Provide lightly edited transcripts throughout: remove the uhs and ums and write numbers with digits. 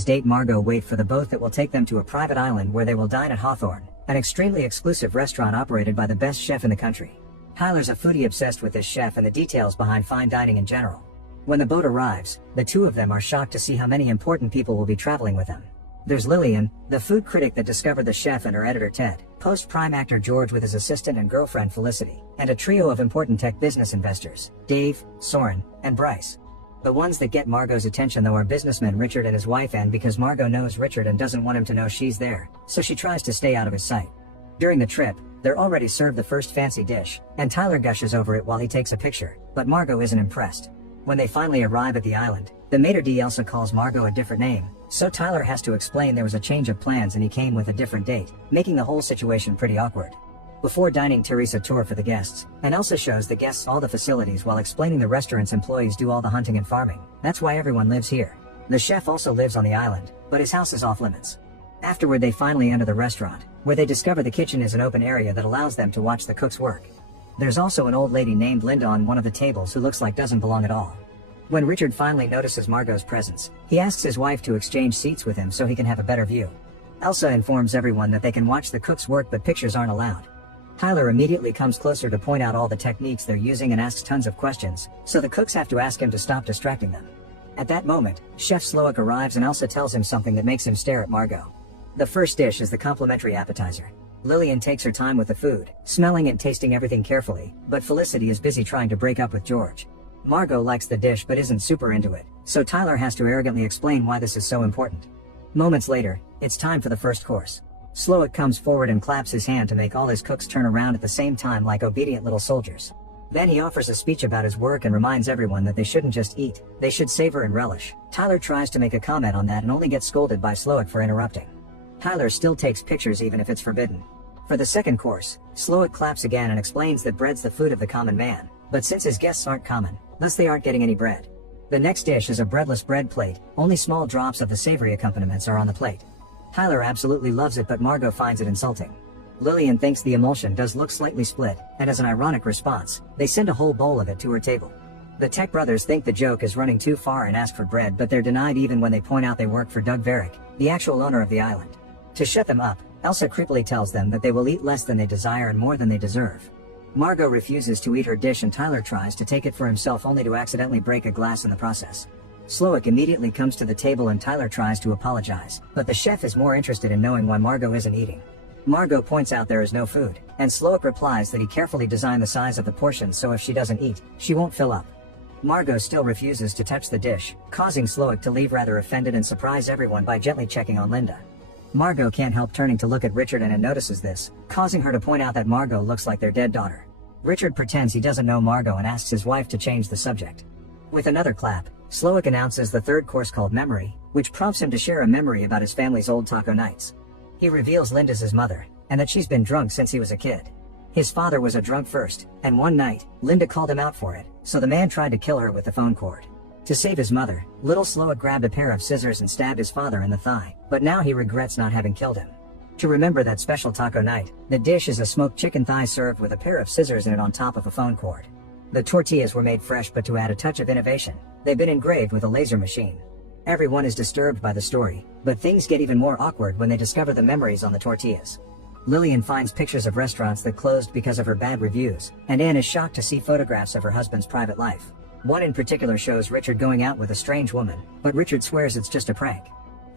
his date Margot wait for the boat that will take them to a private island where they will dine at Hawthorne, an extremely exclusive restaurant operated by the best chef in the country. Tyler's a foodie obsessed with this chef and the details behind fine dining in general. When the boat arrives, the two of them are shocked to see how many important people will be traveling with them. There's Lillian, the food critic that discovered the chef, and her editor Ted, post-prime actor George with his assistant and girlfriend Felicity, and a trio of important tech business investors, Dave, Soren, and Bryce. The ones that get Margot's attention though are businessmen Richard and his wife Anne, because Margot knows Richard and doesn't want him to know she's there, so she tries to stay out of his sight. During the trip, they're already served the first fancy dish, and Tyler gushes over it while he takes a picture, but Margot isn't impressed. When they finally arrive at the island, the maitre d' Elsa calls Margot a different name, so Tyler has to explain there was a change of plans and he came with a different date, making the whole situation pretty awkward. Before dining, Teresa tour for the guests, and Elsa shows the guests all the facilities while explaining the restaurant's employees do all the hunting and farming. That's why everyone lives here. The chef also lives on the island, but his house is off limits. Afterward they finally enter the restaurant, where they discover the kitchen is an open area that allows them to watch the cooks work. There's also an old lady named Linda on one of the tables who looks like doesn't belong at all. When Richard finally notices Margot's presence, he asks his wife to exchange seats with him so he can have a better view. Elsa informs everyone that they can watch the cooks work but pictures aren't allowed. Tyler immediately comes closer to point out all the techniques they're using and asks tons of questions, so the cooks have to ask him to stop distracting them. At that moment, Chef Slowik arrives and Elsa tells him something that makes him stare at Margot. The first dish is the complimentary appetizer. Lillian takes her time with the food, smelling and tasting everything carefully, but Felicity is busy trying to break up with George. Margot likes the dish but isn't super into it, so Tyler has to arrogantly explain why this is so important. Moments later, it's time for the first course. Slowik comes forward and claps his hand to make all his cooks turn around at the same time like obedient little soldiers. Then he offers a speech about his work and reminds everyone that they shouldn't just eat, they should savor and relish. Tyler tries to make a comment on that and only gets scolded by Slowik for interrupting. Tyler still takes pictures even if it's forbidden. For the second course, Slowik claps again and explains that bread's the food of the common man, but since his guests aren't common, thus they aren't getting any bread. The next dish is a breadless bread plate, only small drops of the savory accompaniments are on the plate. Tyler absolutely loves it but Margot finds it insulting. Lillian thinks the emulsion does look slightly split, and as an ironic response, they send a whole bowl of it to her table. The Tech brothers think the joke is running too far and ask for bread, but they're denied even when they point out they work for Doug Varick, the actual owner of the island. To shut them up, Elsa creepily tells them that they will eat less than they desire and more than they deserve. Margot refuses to eat her dish and Tyler tries to take it for himself only to accidentally break a glass in the process. Slowik immediately comes to the table and Tyler tries to apologize, but the chef is more interested in knowing why Margot isn't eating. Margot points out there is no food, and Slowik replies that he carefully designed the size of the portions so if she doesn't eat, she won't fill up. Margot still refuses to touch the dish, causing Slowik to leave rather offended and surprise everyone by gently checking on Linda. Margot can't help turning to look at Richard and notices this, causing her to point out that Margot looks like their dead daughter. Richard pretends he doesn't know Margot and asks his wife to change the subject. With another clap, Slowik announces the third course called Memory, which prompts him to share a memory about his family's old taco nights. He reveals Linda's his mother, and that she's been drunk since he was a kid. His father was a drunk first, and one night, Linda called him out for it, so the man tried to kill her with the phone cord. To save his mother, little Slowik grabbed a pair of scissors and stabbed his father in the thigh, but now he regrets not having killed him. To remember that special taco night, the dish is a smoked chicken thigh served with a pair of scissors in it on top of a phone cord. The tortillas were made fresh but to add a touch of innovation, they've been engraved with a laser machine. Everyone is disturbed by the story, but things get even more awkward when they discover the memories on the tortillas. Lillian finds pictures of restaurants that closed because of her bad reviews, and Anne is shocked to see photographs of her husband's private life. One in particular shows Richard going out with a strange woman, but Richard swears it's just a prank.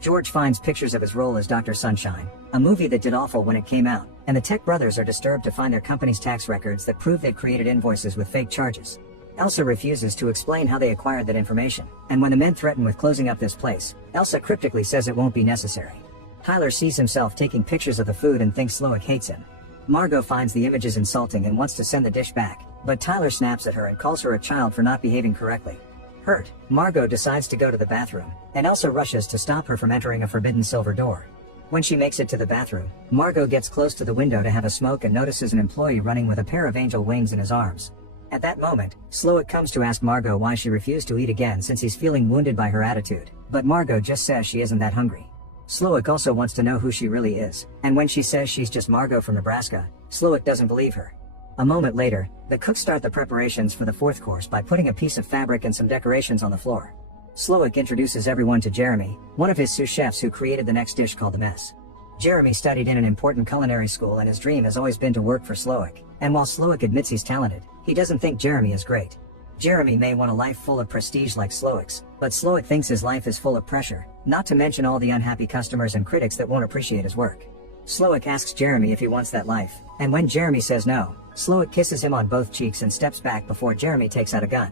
George finds pictures of his role as Dr. Sunshine, a movie that did awful when it came out, and the Tech brothers are disturbed to find their company's tax records that prove they've created invoices with fake charges. Elsa refuses to explain how they acquired that information, and when the men threaten with closing up this place, Elsa cryptically says it won't be necessary. Tyler sees himself taking pictures of the food and thinks Slowik hates him. Margot finds the images insulting and wants to send the dish back, but Tyler snaps at her and calls her a child for not behaving correctly. Hurt, Margot decides to go to the bathroom, and Elsa rushes to stop her from entering a forbidden silver door. When she makes it to the bathroom, Margot gets close to the window to have a smoke and notices an employee running with a pair of angel wings in his arms. At that moment, Slowik comes to ask Margot why she refused to eat again since he's feeling wounded by her attitude, but Margot just says she isn't that hungry. Slowik also wants to know who she really is, and when she says she's just Margot from Nebraska, Slowik doesn't believe her. A moment later, the cooks start the preparations for the fourth course by putting a piece of fabric and some decorations on the floor. Slowik introduces everyone to Jeremy, one of his sous chefs who created the next dish called the mess. Jeremy studied in an important culinary school and his dream has always been to work for Slowik, and while Slowik admits he's talented, he doesn't think Jeremy is great. Jeremy may want a life full of prestige like Slowik's, but Slowik thinks his life is full of pressure, not to mention all the unhappy customers and critics that won't appreciate his work. Slowik asks Jeremy if he wants that life, and when Jeremy says no, Slowik kisses him on both cheeks and steps back before Jeremy takes out a gun.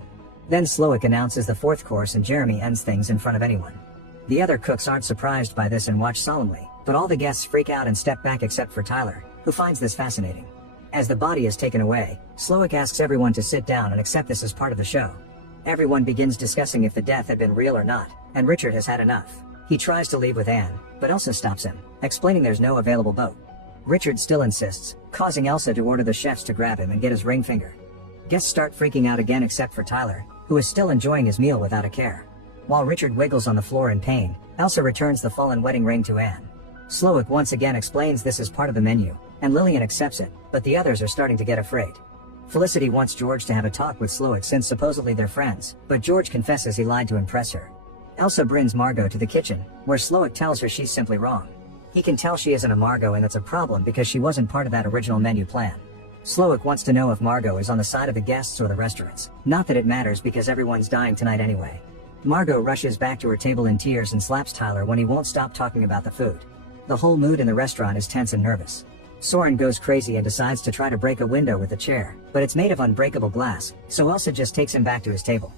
Then Slowik announces the fourth course and Jeremy ends things in front of anyone. The other cooks aren't surprised by this and watch solemnly, but all the guests freak out and step back except for Tyler, who finds this fascinating. As the body is taken away, Slowik asks everyone to sit down and accept this as part of the show. Everyone begins discussing if the death had been real or not, and Richard has had enough. He tries to leave with Anne, but Elsa stops him, explaining there's no available boat. Richard still insists, causing Elsa to order the chefs to grab him and get his ring finger. Guests start freaking out again except for Tyler, who is still enjoying his meal without a care. While Richard wiggles on the floor in pain, Elsa returns the fallen wedding ring to Anne. Slowik once again explains this is part of the menu, and Lillian accepts it, but the others are starting to get afraid. Felicity wants George to have a talk with Slowik since supposedly they're friends, but George confesses he lied to impress her. Elsa brings Margot to the kitchen, where Slowik tells her she's simply wrong. He can tell she isn't a Margot and that's a problem because she wasn't part of that original menu plan. Slowik wants to know if Margot is on the side of the guests or the restaurants, not that it matters because everyone's dying tonight anyway. Margot rushes back to her table in tears and slaps Tyler when he won't stop talking about the food. The whole mood in the restaurant is tense and nervous. Soren goes crazy and decides to try to break a window with a chair, but it's made of unbreakable glass, so Elsa just takes him back to his table.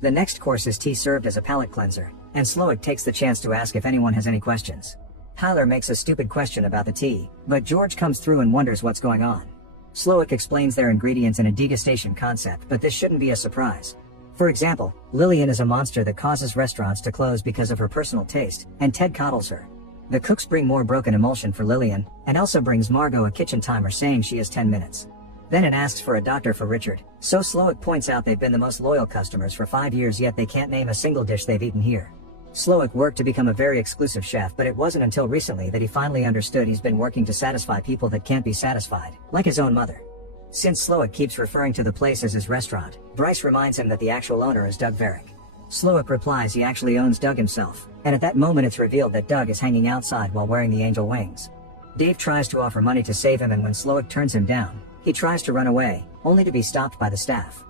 The next course is tea served as a palate cleanser, and Slowik takes the chance to ask if anyone has any questions. Tyler makes a stupid question about the tea, but George comes through and wonders what's going on. Slowik explains their ingredients in a degustation concept, but this shouldn't be a surprise. For example, Lillian is a monster that causes restaurants to close because of her personal taste, and Ted coddles her. The cooks bring more broken emulsion for Lillian, and Elsa brings Margot a kitchen timer saying she has 10 minutes. Then it asks for a doctor for Richard, so Slowik points out they've been the most loyal customers for 5 years yet they can't name a single dish they've eaten here. Slowik worked to become a very exclusive chef, but it wasn't until recently that he finally understood he's been working to satisfy people that can't be satisfied, like his own mother. Since Slowik keeps referring to the place as his restaurant, Bryce reminds him that the actual owner is Doug Varick. Slowik replies he actually owns Doug himself, and at that moment it's revealed that Doug is hanging outside while wearing the angel wings. Dave tries to offer money to save him, and when Slowik turns him down, he tries to run away, only to be stopped by the staff.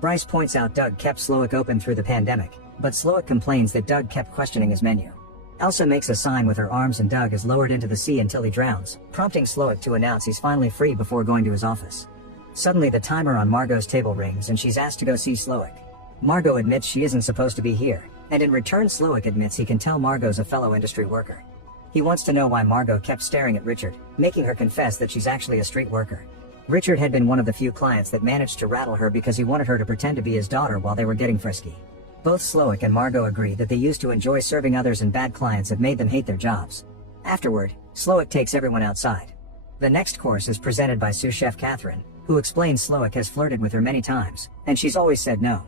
Bryce points out Doug kept Slowik open through the pandemic, but Slowik complains that Doug kept questioning his menu. Elsa makes a sign with her arms and Doug is lowered into the sea until he drowns, prompting Slowik to announce he's finally free before going to his office. Suddenly the timer on Margot's table rings and she's asked to go see Slowik. Margot admits she isn't supposed to be here, and in return Slowik admits he can tell Margot's a fellow industry worker. He wants to know why Margot kept staring at Richard, making her confess that she's actually a street worker. Richard had been one of the few clients that managed to rattle her because he wanted her to pretend to be his daughter while they were getting frisky. Both Slowik and Margot agree that they used to enjoy serving others and bad clients have made them hate their jobs. Afterward, Slowik takes everyone outside. The next course is presented by sous chef Catherine, who explains Slowik has flirted with her many times, and she's always said no.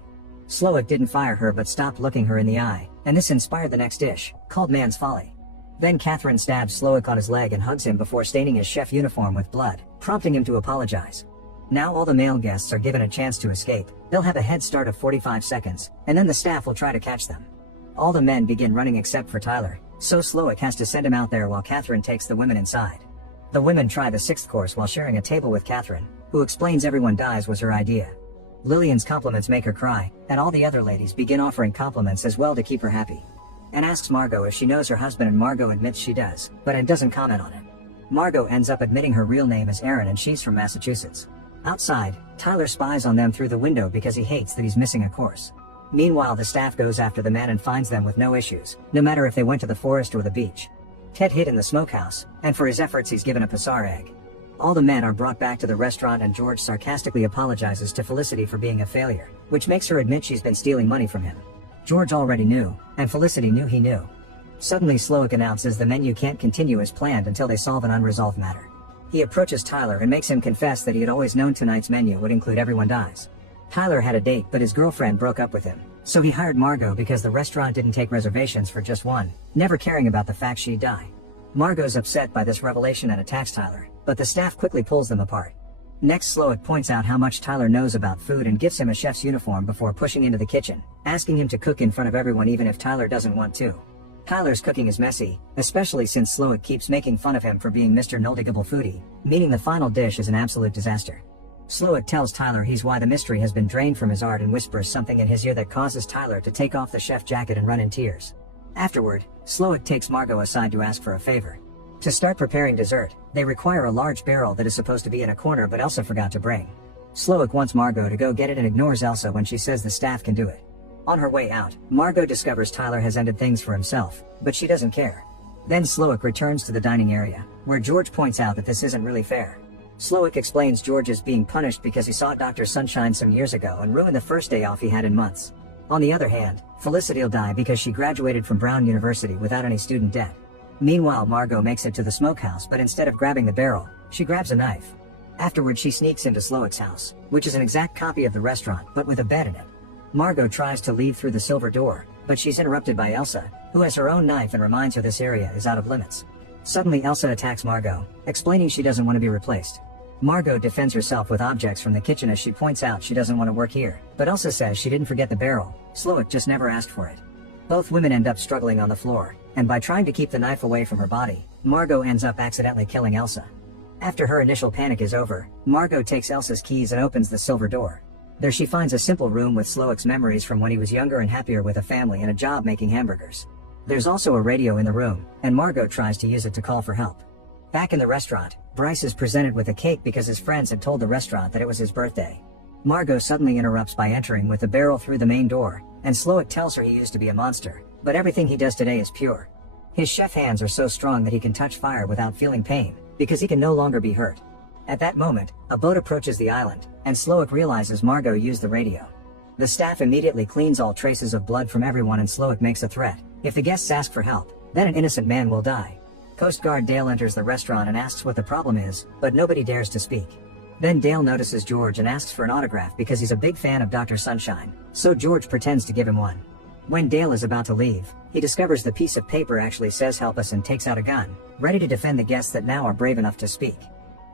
Slowik didn't fire her but stopped looking her in the eye, and this inspired the next dish, called Man's Folly. Then Catherine stabs Slowik on his leg and hugs him before staining his chef uniform with blood, prompting him to apologize. Now all the male guests are given a chance to escape. They'll have a head start of 45 seconds, and then the staff will try to catch them. All the men begin running except for Tyler, so Slowik has to send him out there while Catherine takes the women inside. The women try the sixth course while sharing a table with Catherine, who explains everyone dies was her idea. Lillian's compliments make her cry, and all the other ladies begin offering compliments as well to keep her happy. Anne asks Margot if she knows her husband and Margot admits she does, but Anne doesn't comment on it. Margot ends up admitting her real name is Erin and she's from Massachusetts. Outside, Tyler spies on them through the window because he hates that he's missing a course. Meanwhile, the staff goes after the men and finds them with no issues, no matter if they went to the forest or the beach. Ted hid in the smokehouse, and for his efforts he's given a Passar egg. All the men are brought back to the restaurant and George sarcastically apologizes to Felicity for being a failure, which makes her admit she's been stealing money from him. George already knew, and Felicity knew he knew. Suddenly Slowik announces the menu can't continue as planned until they solve an unresolved matter. He approaches Tyler and makes him confess that he had always known tonight's menu would include everyone dies. Tyler had a date but his girlfriend broke up with him, so he hired Margot because the restaurant didn't take reservations for just one, never caring about the fact she'd die. Margot's upset by this revelation and attacks Tyler, but the staff quickly pulls them apart. Next, Slowik points out how much Tyler knows about food and gives him a chef's uniform before pushing into the kitchen, asking him to cook in front of everyone even if Tyler doesn't want to. Tyler's cooking is messy, especially since Slowik keeps making fun of him for being Mr. Nuldigable Foodie, meaning the final dish is an absolute disaster. Slowik tells Tyler he's why the mystery has been drained from his art and whispers something in his ear that causes Tyler to take off the chef jacket and run in tears. Afterward, Slowik takes Margot aside to ask for a favor. To start preparing dessert, they require a large barrel that is supposed to be in a corner but Elsa forgot to bring. Slowik wants Margot to go get it and ignores Elsa when she says the staff can do it. On her way out, Margot discovers Tyler has ended things for himself, but she doesn't care. Then Slowik returns to the dining area, where George points out that this isn't really fair. Slowik explains George is being punished because he saw Dr. Sunshine some years ago and ruined the first day off he had in months. On the other hand, Felicity'll die because she graduated from Brown University without any student debt. Meanwhile, Margot makes it to the smokehouse, but instead of grabbing the barrel, she grabs a knife. Afterward, she sneaks into Slowik's house, which is an exact copy of the restaurant, but with a bed in it. Margot tries to leave through the silver door, but she's interrupted by Elsa, who has her own knife and reminds her this area is out of limits. Suddenly, Elsa attacks Margot, explaining she doesn't want to be replaced. Margot defends herself with objects from the kitchen as she points out she doesn't want to work here, but Elsa says she didn't forget the barrel, Slowik just never asked for it. Both women end up struggling on the floor, and by trying to keep the knife away from her body, Margot ends up accidentally killing Elsa. After her initial panic is over, Margot takes Elsa's keys and opens the silver door. There she finds a simple room with Slowik's memories from when he was younger and happier with a family and a job making hamburgers. There's also a radio in the room, and Margot tries to use it to call for help. Back in the restaurant, Bryce is presented with a cake because his friends had told the restaurant that it was his birthday. Margot suddenly interrupts by entering with the barrel through the main door, and Slowik tells her he used to be a monster, but everything he does today is pure. His chef hands are so strong that he can touch fire without feeling pain, because he can no longer be hurt. At that moment, a boat approaches the island, and Slowik realizes Margot used the radio. The staff immediately cleans all traces of blood from everyone, and Slowik makes a threat: if the guests ask for help, then an innocent man will die. Coast Guard Dale enters the restaurant and asks what the problem is, but nobody dares to speak. Then Dale notices George and asks for an autograph because he's a big fan of Dr. Sunshine, so George pretends to give him one. When Dale is about to leave, he discovers the piece of paper actually says "help us" and takes out a gun, ready to defend the guests that now are brave enough to speak.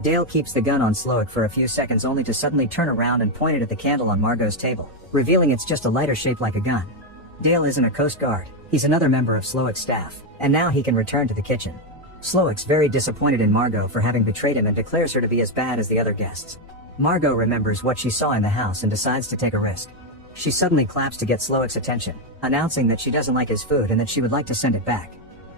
Dale keeps the gun on Slowik for a few seconds only to suddenly turn around and point it at the candle on Margot's table, revealing it's just a lighter shaped like a gun. Dale isn't a Coast Guard, he's another member of Slowik's staff, and now he can return to the kitchen. Slowik's very disappointed in Margot for having betrayed him and declares her to be as bad as the other guests. Margot remembers what she saw in the house and decides to take a risk. She suddenly claps to get Slowik's attention, announcing that she doesn't like his food and that she would like to send it back.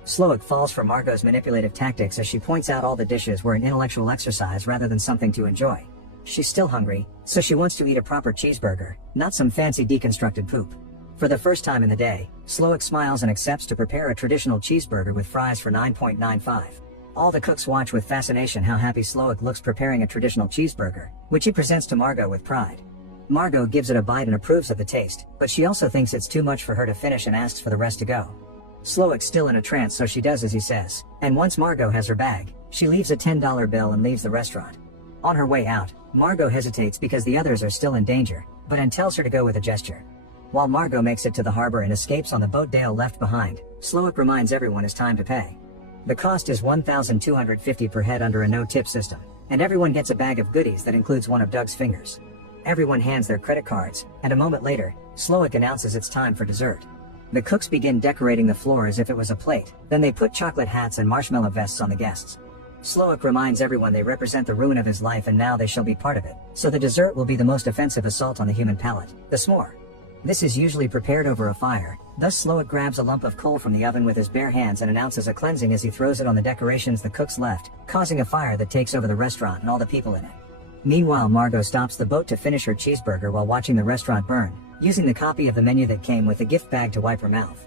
Slowik falls for Margot's manipulative tactics as she points out all the dishes were an intellectual exercise rather than something to enjoy. She's still hungry, so she wants to eat a proper cheeseburger, not some fancy deconstructed poop. For the first time in the day, Slowik smiles and accepts to prepare a traditional cheeseburger with fries for $9.95. All the cooks watch with fascination how happy Slowik looks preparing a traditional cheeseburger, which he presents to Margot with pride. Margot gives it a bite and approves of the taste, but she also thinks it's too much for her to finish and asks for the rest to go. Slowik's still in a trance, so she does as he says, and once Margot has her bag, she leaves a $10 bill and leaves the restaurant. On her way out, Margot hesitates because the others are still in danger, but Anne tells her to go with a gesture. While Margot makes it to the harbor and escapes on the boat Dale left behind, Slowik reminds everyone it's time to pay. The cost is $1,250 per head under a no-tip system, and everyone gets a bag of goodies that includes one of Doug's fingers. Everyone hands their credit cards, and a moment later, Slowik announces it's time for dessert. The cooks begin decorating the floor as if it was a plate, then they put chocolate hats and marshmallow vests on the guests. Slowik reminds everyone they represent the ruin of his life and now they shall be part of it, so the dessert will be the most offensive assault on the human palate, the s'more. This is usually prepared over a fire, thus Slowik grabs a lump of coal from the oven with his bare hands and announces a cleansing as he throws it on the decorations the cooks left, causing a fire that takes over the restaurant and all the people in it. Meanwhile, Margot stops the boat to finish her cheeseburger while watching the restaurant burn, using the copy of the menu that came with the gift bag to wipe her mouth.